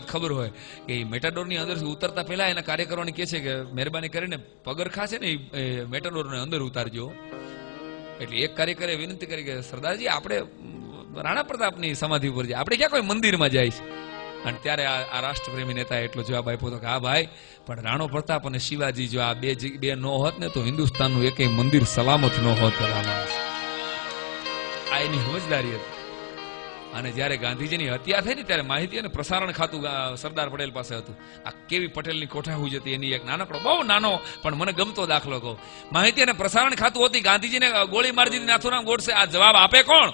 ખબર હોય કે મેટાડોરની અંદર ઉતરતા પહેલા એના કાર્યકરોને કહે છે કે મહેરબાની કરીને પગરખા છે ને એ મેટાડોરને અંદર ઉતારજો. એટલે એક કાર્યકરે વિનંતી કરી કે સરદારજી આપણે રાણા પ્રતાપની સમાધિ ઉપર જાય, આપણે ક્યાં કોઈ મંદિરમાં જાય છે? અને ત્યારે આ રાષ્ટ્રપ્રેમી નેતા એટલો જવાબ આપ્યો હતો કે હા ભાઈ, પણ રાણો પ્રતાપ અને શિવાજી જો આ બે નો હોત ને તો હિન્દુસ્તાનનું એક મંદિર સલામત ન હોત. આ એની સમજદારી હતી. અને જયારે ગાંધીજીની હત્યા થઈ ને ત્યારે માહિતી અને પ્રસારણ ખાતું સરદાર પટેલ પાસે હતું. આ કેવી પટેલની કોઠાહૂજ હતી એની એક નાનકડો, બહુ નાનો પણ મને ગમતો દાખલો કહું. માહિતી અને પ્રસારણ ખાતું હતી. ગાંધીજીને ગોળી મારી દીધી નાથુરામ ગોડસે. આ જવાબ આપે કોણ?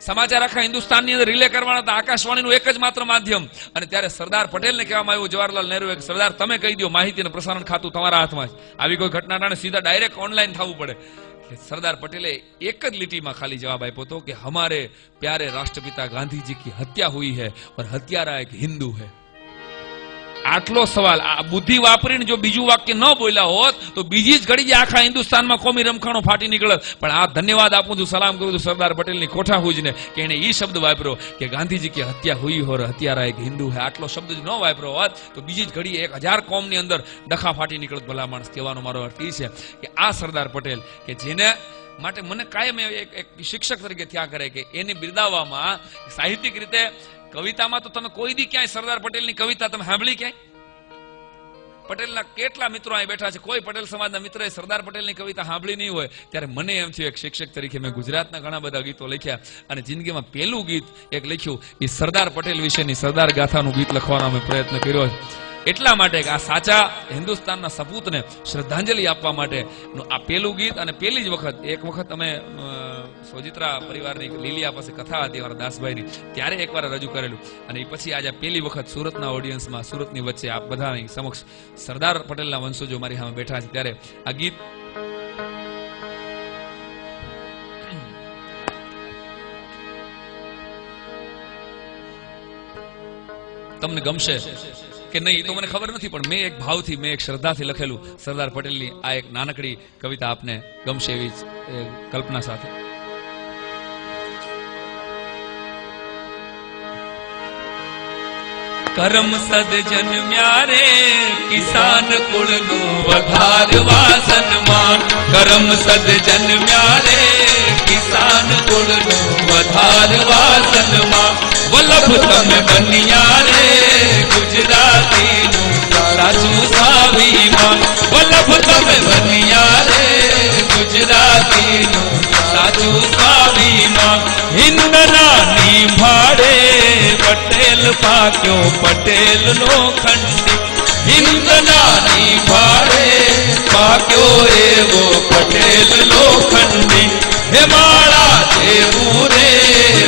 સમાચાર આખા હિન્દુસ્તાનની અંદર રિલે કરવાના હતા. આકાશવાણીનું એક જ માત્ર માધ્યમ. અને ત્યારે સરદાર પટેલને કહેવામાં આવ્યું, જવાહરલાલ નહેરુએ, સરદાર તમે કહી દો, માહિતી અને પ્રસારણ ખાતું તમારા હાથમાં છે. આવી કોઈ ઘટના સીધા ડાયરેક્ટ ઓનલાઈન થવું પડે. सरदार पटेले एक ज लिटी में खाली जवाब आप्यो तो कि हमारे प्यारे राष्ट्रपिता गांधी जी की हत्या हुई है और हत्यारा एक हिंदू है. आटलो सवाल आ बुद्धि वापरीने जो बीजू वाक्य न बोल्या होत तो बीजी ज घड़ी आखा हिंदुस्तान में कोमी रमखाणो फाटी निकळत. पण आ धन्यवाद आपू छुं, सलाम करूं छुं सरदार पटेल ની કોઠાહૂજને કે એને ઈ શબ્દ વાપર્યો કે ગાંધીજી की हत्या हुई और हत्यारा एक हिंदू है. आटलो शब्द ज न वापर्यो होत तो बीजी ज घड़ी 1000 કોમની અંદર ડખા ફાટી નીકળત. ભલા માણસ કહેવાનો મારો અર્થ ઈ છે કે આ સરદાર પટેલ કે જેને માટે મને કાયમ એક શિક્ષક તરીકે થયા કરે કે એને બિરદાવવામાં સાહિત્યિક રીતે કવિતામાં તો તમે કોઈ દી ક્યાંય સરદાર પટેલની કવિતા તમે સાંભળી ક્યાંય? પટેલના કેટલા મિત્રો અહીં બેઠા છે, કોઈ પટેલ સમાજના મિત્રએ સરદાર પટેલની કવિતા સાંભળી નહીં હોય. ત્યારે મને એમ થયું, એક શિક્ષક તરીકે મેં ગુજરાતના ઘણા બધા ગીતો લખ્યા અને જિંદગીમાં પહેલું ગીત એક લખ્યું એ સરદાર પટેલ વિશેની સરદાર ગાથાનું ગીત લખવાનો અમે પ્રયત્ન કર્યો છે. એટલા માટે કે આ સાચા હિન્દુસ્તાનના સપૂતને શ્રદ્ધાંજલિ આપવા માટે આ પહેલું ગીત. અને પહેલી જ વખત એક વખત અમે સોજિત્રા પરિવારની લીલિયા પાસે કથા હતી અમારા દાસભાઈની, ત્યારે એકવાર રજૂ કરેલું. અને એ પછી આજે પહેલી વખત સુરતના ઓડિયન્સમાં, સુરતની વચ્ચે આપ બધાની સમક્ષ સરદાર પટેલના વંશજો મારી સામે બેઠા છે ત્યારે આ ગીત તમને ગમશે કે નહીં તો મને ખબર નથી, પણ મેં એક ભાવથી, મેં એક શ્રદ્ધાથી લખેલું સરદાર પટેલની આ એક નાનકડી કવિતા આપને ગમશે એવી કલ્પના સાથે. કરમ સદ જન્મ્યા રે કિસાન કુળનું વધારવા સન્માન. કરમ સદ જન્મ્યા રે કિસાન કુળનું વધારવા સન્માન. વલ્લભ તમે બન્યા રે ગુજરાતીનું સાચું સ્વાભિમાન. વલ્લભ તમે બન્યા રે ગુજરાતીનું સાચું સ્વાભિમાન. હિંદના નિભાડે પટેલ પાક્યો પટેલ નો ખંડી. હિંદના નિભાડે પાક્યો એવો પટેલ નો ખંડી. હે માળા દેવું રે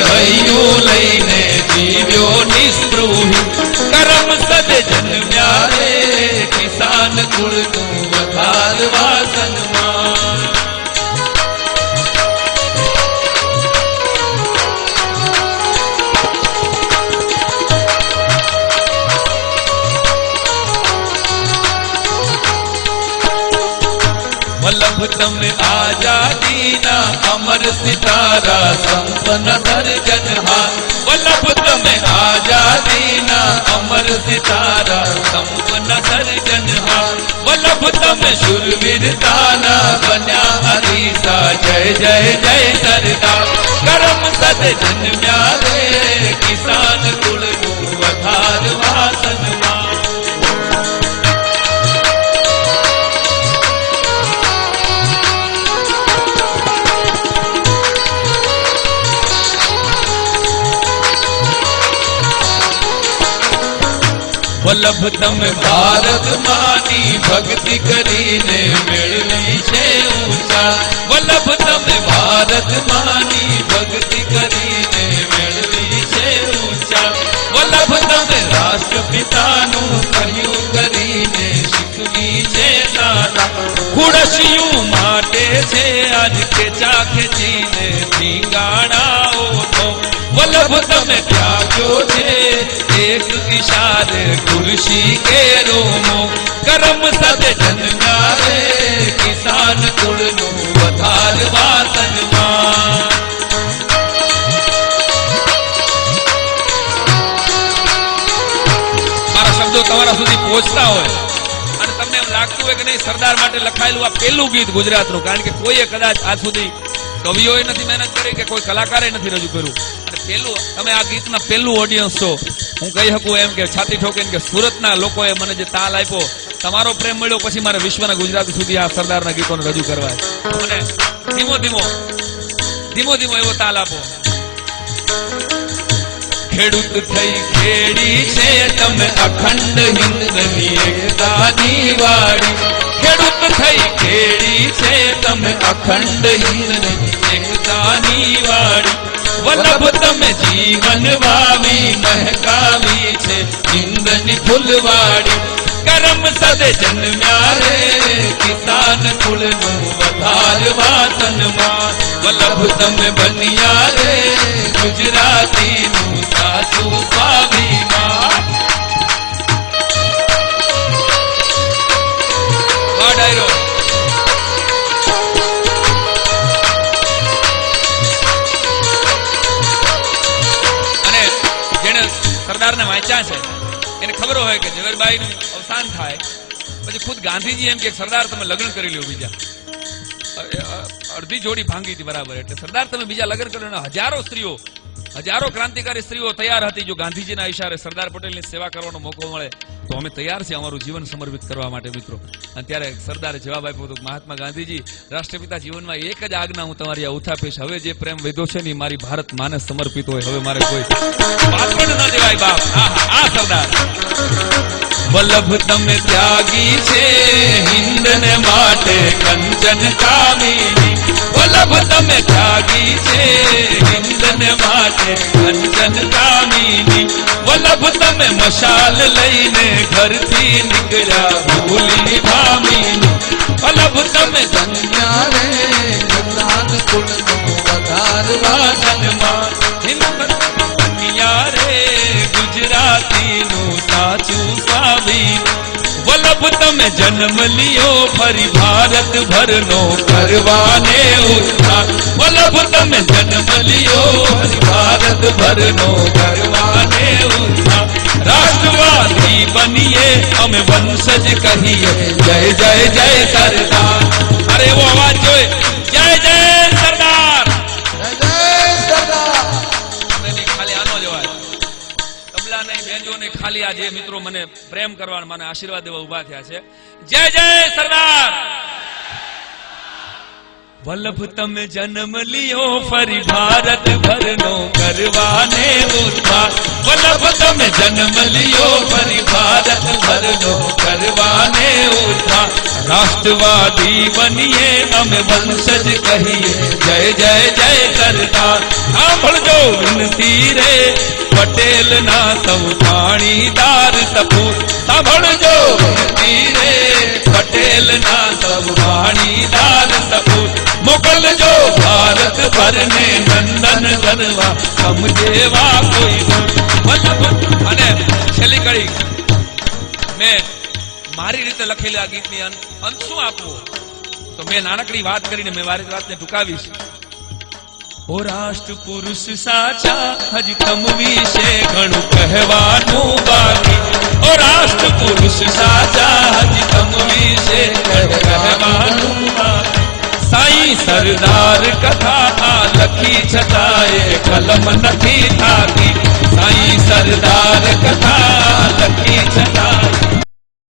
હૈયું લઈને જીવ્યો નિસ્પૃહી. કરમ સદ જન્મ્યા રે કિસાન કુળનું વધારવા સન્માન. વલ્લભ તમે આઝાદીના અમર સિતારા સંપન્ન સર્જનહાર. વલ્લભ તમે આઝાદીના અમર સિતારા સંપન્ન સર્જનહાર. વલ્લભ તમે શૂરવીરતાના બન્યા હરીસા. જય જય જય સરદાર. કરમ સદ જન્મ્યા રે કિસાન કુળનું વધારવા સન્માન. વલ્લભ તમે ભારત માની ભક્તિ કરીને મેળવી છે ઊંચા. વલ્લભ તમે ભારત માની ભક્તિ કરીને મેળવી છે ઊંચા. વલ્લભ તમે રાષ્ટ્રપિતાનું કર્યું કરીને શીખવી છે સારા. ખુડશિયું માટે છે આજ ખેંચા ખેંચીને ઠીંગાણાઓ તો. વલ્લભ તમે ત્યાગ્યો છે એક ઇશારે ખુરશી કે રોમો. કરમ સદ જન્મ્યા રે કિસાન કુળનું વધારવા સન્માન. તમારા સુધી પહોંચતા હોય અને તમને એમ લાગતું હોય કે નહીં સરદાર માટે લખાયેલું આ પહેલું ગીત ગુજરાતનું, કારણ કે કોઈએ કદાચ આજ સુધી કવિઓએ નથી મહેનત કરી કે કોઈ કલાકારે નથી રજૂ કર્યું, અને પહેલું તમે આ ગીતના પહેલું ઓડિયન્સ છો. હું કહી શકું એમ કે છાતી ઠોકીને કે સુરતના લોકોએ મને જે તાલ આપ્યો, તમારો પ્રેમ મળ્યો પછી મારે વિશ્વના ગુજરાતી સુધી આ સરદારના ગીતોને રજૂ કરવા અને ધીમો ધીમો એવો તાલ આપો. ખેડૂત થઈ ખેડી છે તમે અખંડ હિંદની એકતાની વાડી, ખેડૂત થઈ ખેડી છે તમે અખંડ હિંદની એકતાની વાડી, વલ્લભ તમે જીવન વાવી મહેકાવી છે હિંદની ફૂલવાડી, કરમ સદે જન્મ્યા રે કિસાન કુળનું વધારવા સન્માન, વલ્લભ તમે બન્યા રે ગુજરાતીનું સાચું સ્વાભિમાન. ડાયરો અને જેને સરદારને વાંચ્યા છે એને ખબર હોય કે ઝવેરભાઈ નું અવસાન થાય પછી ખુદ ગાંધીજી એમ કે સરદાર તમે લગ્ન કરી લ્યો બીજા, અડધી જોડી ભાંગી હતી બરાબર, એટલે સરદાર તમે બીજા લગ્ન કર્યો. હજારો ક્રાંતિકારી સ્ત્રીઓ તૈયાર હતી, જો ગાંધીજીના ઈશારે સરદાર પટેલની સેવા કરવાનો મોકો મળે તો અમે તૈયાર છીએ અમારું જીવન સમર્પિત કરવા માટે મિત્રો. અને ત્યારે સરદારે જવાબ આપ્યો હતો, મહાત્મા ગાંધીજી રાષ્ટ્રપિતા જીવનમાં એક જ આજ્ઞા હું તમારી આ ઉથાપીશ, હવે જે પ્રેમ વેદો છે ને મારી ભારત માને સમર્પિત હોય, હવે મારે કોઈ પાછળ ન દેવાય બાપ. આ સરદાર વલ્લભ તમે ત્યાગી છે હિંદને માટે કંચન કામિની, વલ્લભ તમે ત્યાગી છે હિંદને માટે કંચન કામિની, વલ્લભ તમે મશાલ લઈને ઘરથી નીકળ્યા ભૂલી ભામીની, વલ્લભ તમે ધન્યા રે કિસાન કુળનું વધારવા સન્માન, હિંદ ધન્યા રે ગુજરાતીનું સાચું સ્વાભિમાન, વલ્લભ તમે જન્મ લિયો ફરી ભારત ભરનો કરવાને ઉત્થાન, વલ્લભ તમે જન્મ લિયો ફરી ભારત ભરનો કરવાને ઉત્થાન, રાષ્ટ્રવાદી બનીએ અમે વંશજ કહીએ જય જય જય સરદાર. અરે એવો અવાજ જોઈએ, જય જય સરદાર, જય જય સરદાર. ખાલી આનો જ અવાજ, તબલા નહીં બેંજો નહીં, ખાલી આ જે મિત્રો મને પ્રેમ કરવા મને આશીર્વાદ દેવા ઉભા થયા છે, જય જય સરદાર. વલ્લભ તમે જન્મ લિયો ફરી ભારત ભરનો કરવાને ઉત્થાન, વલ્લભ તમે જન્મ લિયો ફરી ભારત ભરનો કરવાને ઉત્થાન, રાષ્ટ્રવાદી બનીએ અમે વંશજ કહીએ જય જય જય સરદાર. સાંભળજો વિનતી રે પટેલ ના સૌ પાણીદાર સપૂત, સાંભળજો વિનતી રે પટેલ ના સૌ પાણીદાર સપૂત, મોકલજો ભારત ભરને નંદન કરવા સમજેવા કોઈ વલ્લભ. અને છેલ્લી કડી મેં મારી રીતે લખેલી આ ગીતની અંત શું આપવો, તો મેં નાનકડી વાત કરીને મેં મારી વાતને ટૂંકાવીશ. ઓ રાષ્ટ્ર પુરુષ સાચા હજી તમ વિશે ઘણું કહેવાનું બાકી, ઓ રાષ્ટ્ર પુરુષ સાચા હજી તમ વિશે કહેવાનું બાકી, સાઈ સરદાર કથા આ લખી છતાંય કલમ નથી થાકી, સાઈ સરદાર કથા લખી